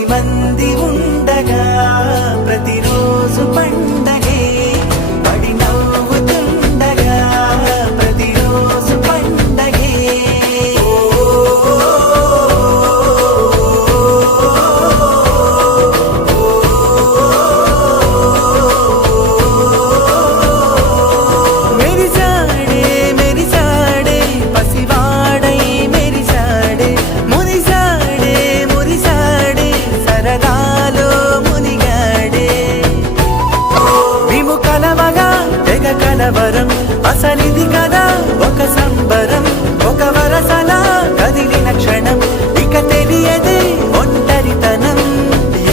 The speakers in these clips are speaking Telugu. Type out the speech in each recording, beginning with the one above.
10 మంది ఉండగా ప్రతిరోజు పండగే పడి నవ్వుతుండగా ప్రతిరోజు పండగే మెరిసాడే మెరిసాడే పసివాడై మెరిసాడే మురిసాడే మురిసాడే సరదాలో మునిగాడే మేము కలవగా తెగ కలవరం అసలిది కదా ఒక సంబరం ఒక వరసలా కదిలిన క్షణం ఇక తెలియదే ఒంటరితనం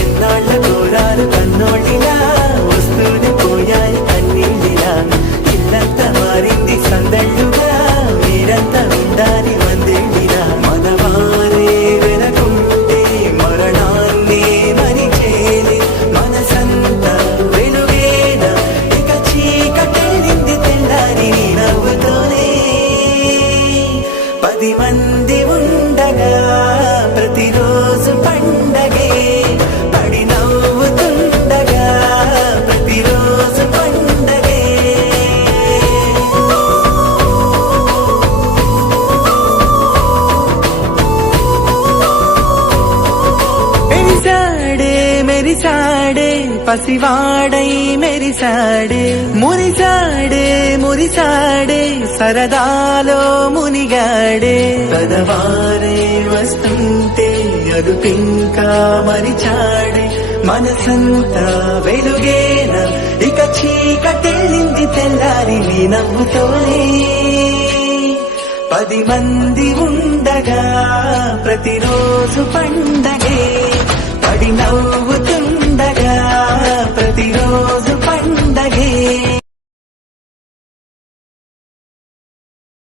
ఎన్నాళ్ళ కోరాలు కన్నోళ్ళిలా వస్తూనే పోయాయి కన్నీళ్ళిలా ఇల్లంతా మారింది సందళ్ళుగా మీరంతా ఉండాలి వందేళ్ళిలా మనవారే వెనకుంటే మరణాన్ని మరిచేలి మనసంతా వెలుగేన ఇక చీకటెళ్ళింది తెల్లారి నీ నవ్వుతోనే 10 మంది ఉండగా ప్రతిరోజు పండగే పడి నవ్వుతుండగా ప్రతిరోజు పండగే మెరిసాడే మెరిసాడే పసివాడై మెరిసాడే మురిసాడే మురిసాడే సరదాలో మునిగాడే పదవారే వస్తుంటే అదుపింకా మరిచాడే మనసంతా వెలుగేన ఇక చీకటెళ్ళింది తెల్లారి నీ నవ్వుతోనే 10 మంది ఉండగా ప్రతిరోజు పండగే పడి నవ్వు